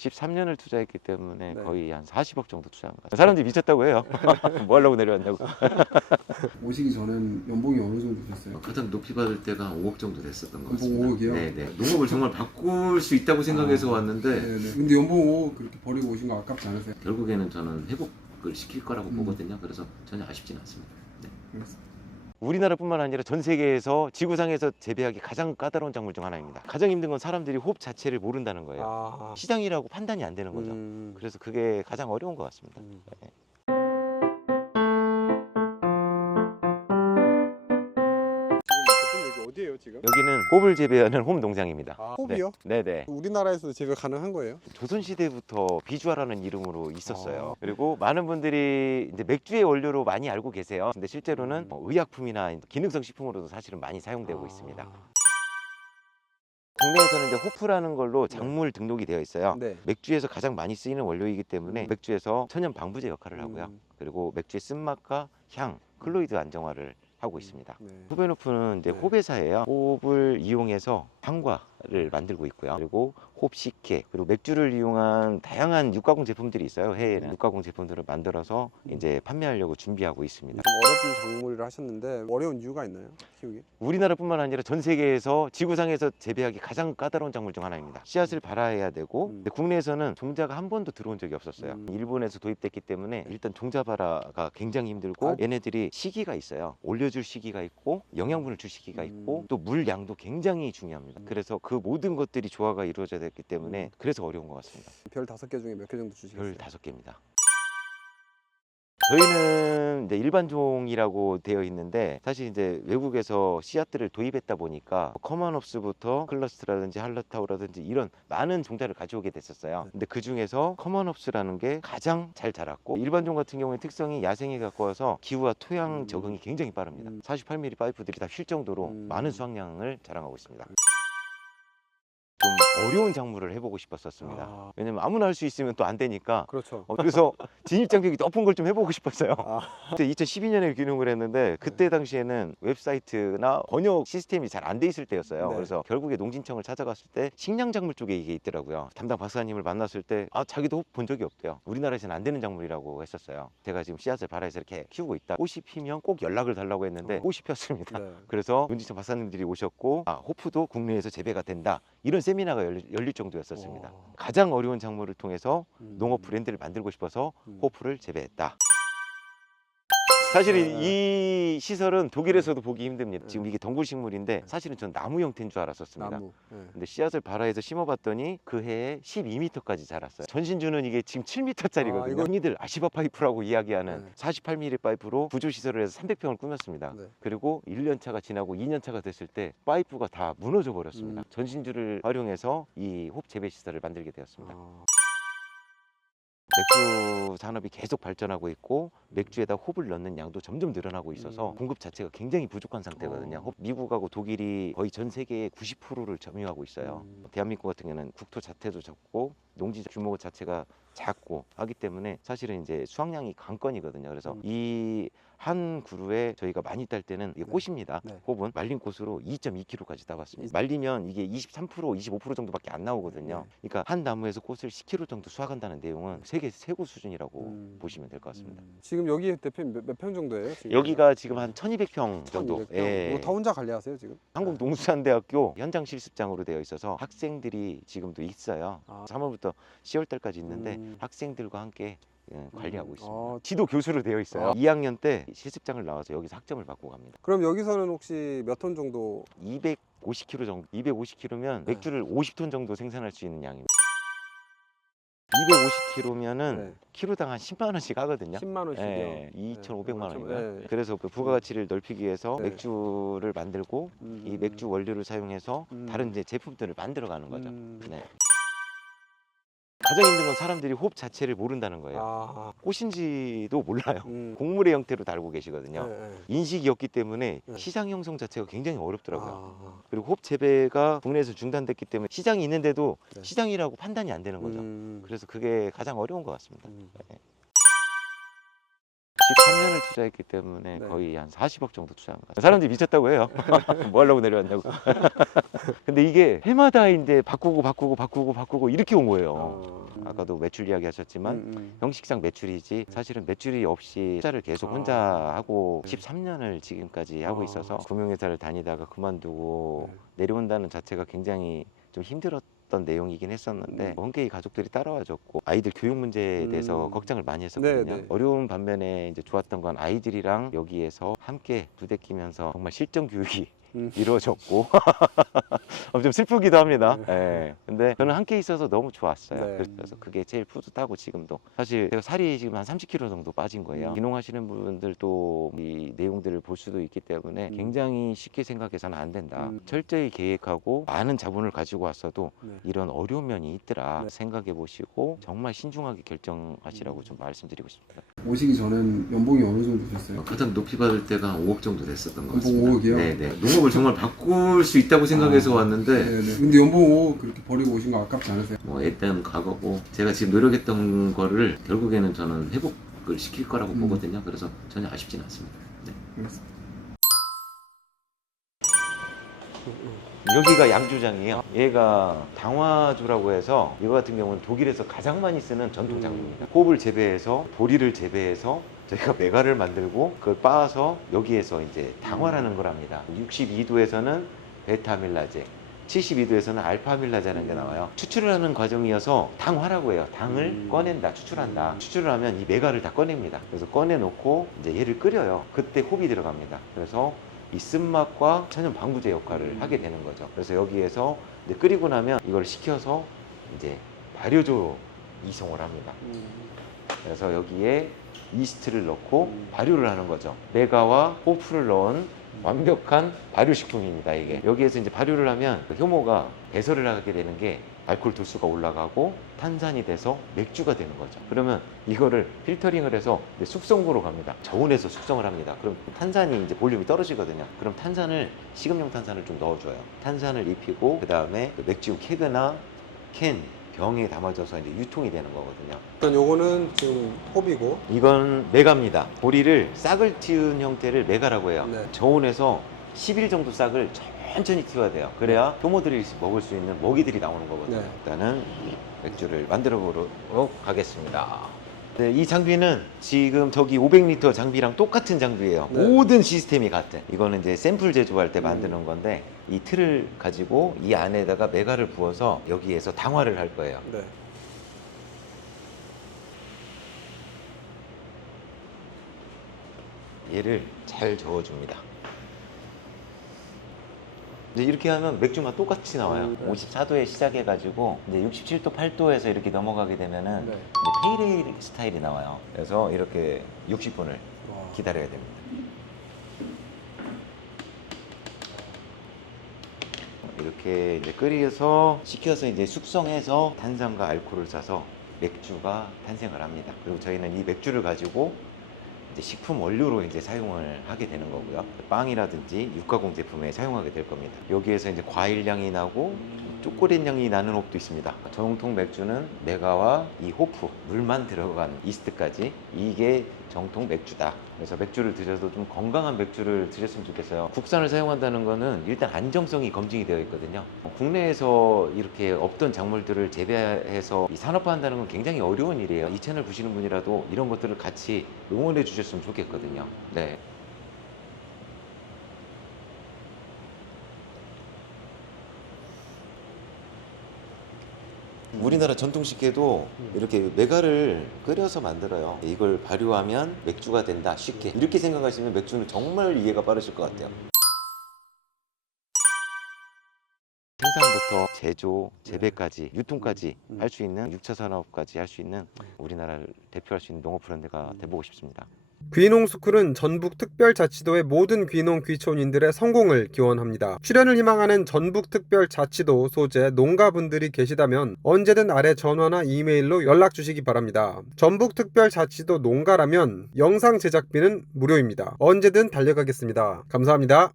13년을 투자했기 때문에 네. 거의 한 40억 정도 투자한 것 같아요. 사람들이 미쳤다고 해요. 뭐 하려고 내려왔냐고. 오시기 전엔 연봉이 어느 정도 됐어요? 가장 높이 받을 때가 한 5억 정도 됐었던 것 연봉 같습니다. 5억이요? 네네. 농업을 정말 바꿀 수 있다고 생각해서 왔는데 네네. 근데 연봉 5억 그렇게 버리고 오신 거 아깝지 않으세요? 결국에는 저는 회복을 시킬 거라고 보거든요. 그래서 전혀 아쉽지는 않습니다. 네. 알겠습니다. 우리나라뿐만 아니라 전 세계에서 지구상에서 재배하기 가장 까다로운 작물 중 하나입니다. 가장 힘든 건 사람들이 호흡 자체를 모른다는 거예요. 아. 시장이라고 판단이 안 되는 거죠. 그래서 그게 가장 어려운 것 같습니다. 네. 여기 어디예요 지금? 여기는 호흡을 재배하는 홈 농장입니다. 아, 호비요? 네네. 우리나라에서도 재배 가능한 거예요? 조선시대부터 비주아라는 이름으로 있었어요. 아. 그리고 많은 분들이 이제 맥주의 원료로 많이 알고 계세요. 근데 실제로는 의약품이나 기능성 식품으로도 사실은 많이 사용되고 있습니다. 국내에서는 이제 호프라는 걸로 작물 등록이 되어 있어요. 네. 맥주에서 가장 많이 쓰이는 원료이기 때문에 맥주에서 천연 방부제 역할을 하고요. 음. 그리고 맥주의 쓴맛과 향, 클로이드 안정화를 하고 있습니다. 네. 호베노프는 이제 네. 호배사예요. 호흡을 이용해서 향과를 만들고 있고요. 그리고 호흡 식혜, 그리고 맥주를 이용한 다양한 육가공 제품들이 있어요. 해외에는 육가공 제품들을 만들어서 이제 판매하려고 준비하고 있습니다. 좀 어렵은 작물을 하셨는데 어려운 이유가 있나요? 키우기? 우리나라뿐만 아니라 전 세계에서 지구상에서 재배하기 가장 까다로운 작물 중 하나입니다. 씨앗을 발화해야 되고 근데 국내에서는 종자가 한 번도 들어온 적이 없었어요. 일본에서 도입됐기 때문에 일단 종자 발화가 굉장히 힘들고 얘네들이 시기가 있어요. 올려줄 시기가 있고 영양분을 줄 시기가 있고 또 물 양도 굉장히 중요합니다. 그래서 그 모든 것들이 조화가 이루어져야 됐기 때문에 그래서 어려운 것 같습니다. 별 5개 중에 몇 개 정도 주시겠어요? 별 5개입니다. 저희는 이제 일반종이라고 되어 있는데 사실 이제 외국에서 씨앗들을 도입했다 보니까 커먼업스부터 클러스트라든지 할러타우라든지 이런 많은 종자를 가져오게 됐었어요. 근데 그 중에서 커먼업스라는 게 가장 잘 자랐고 일반종 같은 경우에 특성이 야생에 가까워서 기후와 토양 적응이 굉장히 빠릅니다. 48mm 파이프들이 다 휠 정도로 많은 수확량을 자랑하고 있습니다. 좀 어려운 작물을 해보고 싶었었습니다. 왜냐면 아무나 할 수 있으면 또 안 되니까. 그렇죠. 그래서 진입장벽이 높은 걸 좀 해보고 싶었어요. 아. 그때 2012년에 귀농을 했는데 그때 당시에는 웹사이트나 번역 시스템이 잘 안 돼 있을 때였어요. 네. 그래서 결국에 농진청을 찾아갔을 때 식량작물 쪽에 이게 있더라고요. 담당 박사님을 만났을 때 자기도 호흡 본 적이 없대요. 우리나라에서는 안 되는 작물이라고 했었어요. 제가 지금 씨앗을 발아해서 이렇게 키우고 있다. 꽃이 피면 꼭 연락을 달라고 했는데 꽃이 폈습니다. 네. 그래서 농진청 박사님들이 오셨고 호프도 국내에서 재배가 된다. 이런 세미나가 열릴 정도였었습니다. 가장 어려운 작물을 통해서 농업 브랜드를 만들고 싶어서 호프를 재배했다. 사실 이 시설은 독일에서도 보기 힘듭니다. 지금 이게 덩굴식물인데 사실은 전 나무 형태인 줄 알았었습니다. 나무. 네. 근데 씨앗을 발아해서 심어봤더니 그 해에 12m까지 자랐어요. 전신주는 이게 지금 7m짜리거든요. 이거- 흔히들 아시바 파이프라고 이야기하는 네. 48mm 파이프로 구조시설을 해서 300평을 꾸몄습니다. 네. 그리고 1년차가 지나고 2년차가 됐을 때 파이프가 다 무너져 버렸습니다. 전신주를 활용해서 이 호흡 재배 시설을 만들게 되었습니다. 맥주 산업이 계속 발전하고 있고 맥주에다 호흡을 넣는 양도 점점 늘어나고 있어서 공급 자체가 굉장히 부족한 상태거든요. 미국하고 독일이 거의 전 세계의 90%를 점유하고 있어요. 대한민국 같은 경우는 국토 자체도 적고 농지 규모 자체가 작고 하기 때문에 사실은 이제 수확량이 관건이거든요. 그래서 이 한 그루에 저희가 많이 딸 때는 이게 꽃입니다. 네. 호흡은 말린 꽃으로 2.2kg까지 따봤습니다. 말리면 이게 23%, 25% 정도밖에 안 나오거든요. 그러니까 한 나무에서 꽃을 10kg 정도 수확한다는 내용은 세계 최고 수준이라고 보시면 될 것 같습니다. 지금 여기 대표님 몇 평 정도예요? 지금? 여기가 지금 한 1200평 정도. 1200평? 예. 이거 다 혼자 관리하세요 지금? 한국농수산대학교 현장 실습장으로 되어 있어서 학생들이 지금도 있어요. 3월부터 10월 달까지 있는데 학생들과 함께 관리하고 있습니다. 지도 교수로 되어 있어요. 2학년 때 실습장을 나와서 여기서 학점을 받고 갑니다. 그럼 여기서는 혹시 몇 톤 정도? 250kg 정도. 250kg면 맥주를 50톤 정도 생산할 수 있는 양입니다. 250kg면은 네. 키로당 한 10만 원씩 하거든요. 10만 원씩이요? 예, 2,500만 원인가요? 네. 그래서 그 부가가치를 넓히기 위해서 네. 맥주를 만들고 이 맥주 원료를 사용해서 다른 이제 제품들을 만들어가는 거죠. 네. 가장 힘든 건 사람들이 호흡 자체를 모른다는 거예요. 꽃인지도 몰라요. 곡물의 형태로 달고 계시거든요. 네. 인식이 없기 때문에 네. 시장 형성 자체가 굉장히 어렵더라고요. 그리고 호흡 재배가 국내에서 중단됐기 때문에 시장이 있는데도 네. 시장이라고 판단이 안 되는 거죠. 그래서 그게 가장 어려운 것 같습니다. 네. 13년을 투자했기 때문에 네. 거의 한 40억 정도 투자한 것 같아요. 사람들이 미쳤다고 해요. 뭐 하려고 내려왔냐고. 근데 이게 해마다 이제 바꾸고 이렇게 온 거예요. 아까도 매출 이야기 하셨지만 형식상 매출이지 사실은 매출이 없이 투자를 계속 혼자 하고 13년을 지금까지 하고 있어서 금융회사를 다니다가 그만두고 내려온다는 자체가 굉장히 좀 힘들었던 내용이긴 했었는데 흔쾌히 가족들이 따라와줬고 아이들 교육 문제에 대해서 걱정을 많이 했었거든요. 네, 네. 어려운 반면에 이제 좋았던 건 아이들이랑 여기에서 함께 부대끼면서 정말 실전 교육이 이루어졌고 좀 슬프기도 합니다. 예. 근데 저는 함께 있어서 너무 좋았어요. 네. 그래서 그게 제일 뿌듯하고 지금도 사실 제가 살이 지금 한 30kg 정도 빠진 거예요. 귀농하시는 분들도 이 내용들을 볼 수도 있기 때문에 굉장히 쉽게 생각해서는 안 된다. 철저히 계획하고 많은 자본을 가지고 왔어도 이런 어려운 면이 있더라 생각해 보시고 정말 신중하게 결정하시라고 좀 말씀드리고 싶습니다. 오시기 전엔 연봉이 어느 정도 되셨어요? 가장 높이 받을 때가 한 5억 정도 됐었던 것 연봉 같습니다. 5억이요? 네네. 농업을 정말 바꿀 수 있다고 생각해서 왔는데 네네. 근데 연봉 5억 그렇게 버리고 오신 거 아깝지 않으세요? 뭐 애때는 과거고 제가 지금 노력했던 거를 결국에는 저는 회복을 시킬 거라고 보거든요. 그래서 전혀 아쉽진 않습니다. 네. 알겠습니다. 여기가 양조장이에요. 얘가 당화조라고 해서 이거 같은 경우는 독일에서 가장 많이 쓰는 전통 장비입니다. 홉을 재배해서 보리를 재배해서 저희가 메가를 만들고 그걸 빻아서 여기에서 이제 당화라는 걸 합니다. 62도에서는 베타밀라제, 72도에서는 알파밀라제라는 게 나와요. 추출을 하는 과정이어서 당화라고 해요. 당을 꺼낸다, 추출한다. 추출을 하면 이 메가를 다 꺼냅니다. 그래서 꺼내놓고 이제 얘를 끓여요. 그때 홉이 들어갑니다. 그래서 이 쓴맛과 천연 방부제 역할을 하게 되는 거죠. 그래서 여기에서 이제 끓이고 나면 이걸 식혀서 이제 발효조 이송을 합니다. 그래서 여기에 이스트를 넣고 발효를 하는 거죠. 메가와 호프를 넣은 완벽한 발효식품입니다. 이게 여기에서 이제 발효를 하면 그 효모가 배설을 하게 되는 게 알코올 도수가 올라가고 탄산이 돼서 맥주가 되는 거죠. 그러면 이거를 필터링을 해서 숙성구로 갑니다. 저온에서 숙성을 합니다. 그럼 탄산이 이제 볼륨이 떨어지거든요. 그럼 탄산을 식음용 탄산을 좀 넣어줘요. 탄산을 입히고 그 다음에 맥주 케그나 캔 병에 담아져서 이제 유통이 되는 거거든요. 일단 요거는 지금 홉이고 이건 메가입니다. 보리를 싹을 틔운 형태를 메가라고 해요. 네. 저온에서 10일 정도 싹을 천천히 틔워야 돼요. 그래야 효모들이 먹을 수 있는 먹이들이 나오는 거거든요. 네. 일단은 맥주를 만들어 보도록 하겠습니다. 네, 이 장비는 지금 저기 500리터 장비랑 똑같은 장비예요. 네. 모든 시스템이 같은. 이거는 이제 샘플 제조할 때 만드는 건데 이 틀을 가지고 이 안에다가 메가를 부어서 여기에서 당화를 할 거예요. 네. 얘를 잘 저어줍니다. 이제 이렇게 하면 맥주가 똑같이 나와요. 54도에 시작해가지고 이제 67도, 8도에서 이렇게 넘어가게 되면은 네. 이제 페이레일 스타일이 나와요. 그래서 이렇게 60분을 와. 기다려야 됩니다. 이렇게 이제 끓여서 식혀서 이제 숙성해서 탄산과 알코올을 싸서 맥주가 탄생을 합니다. 그리고 저희는 이 맥주를 가지고 이제 식품 원료로 이제 사용을 하게 되는 거고요. 빵이라든지 육가공 제품에 사용하게 될 겁니다. 여기에서 이제 과일향이 나고 초콜릿 향이 나는 홉도 있습니다. 정통 맥주는 메가와 이 호프, 물만 들어간 이스트까지 이게 정통 맥주다. 그래서 맥주를 드셔도 좀 건강한 맥주를 드셨으면 좋겠어요. 국산을 사용한다는 거는 일단 안정성이 검증이 되어 있거든요. 국내에서 이렇게 없던 작물들을 재배해서 이 산업화한다는 건 굉장히 어려운 일이에요. 이 채널 보시는 분이라도 이런 것들을 같이 응원해 주셨으면 좋겠거든요. 네. 우리나라 전통식혜도 이렇게 메가를 끓여서 만들어요. 이걸 발효하면 맥주가 된다. 쉽게 이렇게 생각하시면 맥주는 정말 이해가 빠르실 것 같아요. 생산부터 제조, 재배까지, 유통까지 할 수 있는 6차 산업까지 할 수 있는 우리나라를 대표할 수 있는 농업 브랜드가 돼보고 싶습니다. 귀농스쿨은 전북특별자치도의 모든 귀농 귀촌인들의 성공을 기원합니다. 출연을 희망하는 전북특별자치도 소재 농가분들이 계시다면 언제든 아래 전화나 이메일로 연락 주시기 바랍니다. 전북특별자치도 농가라면 영상 제작비는 무료입니다. 언제든 달려가겠습니다. 감사합니다.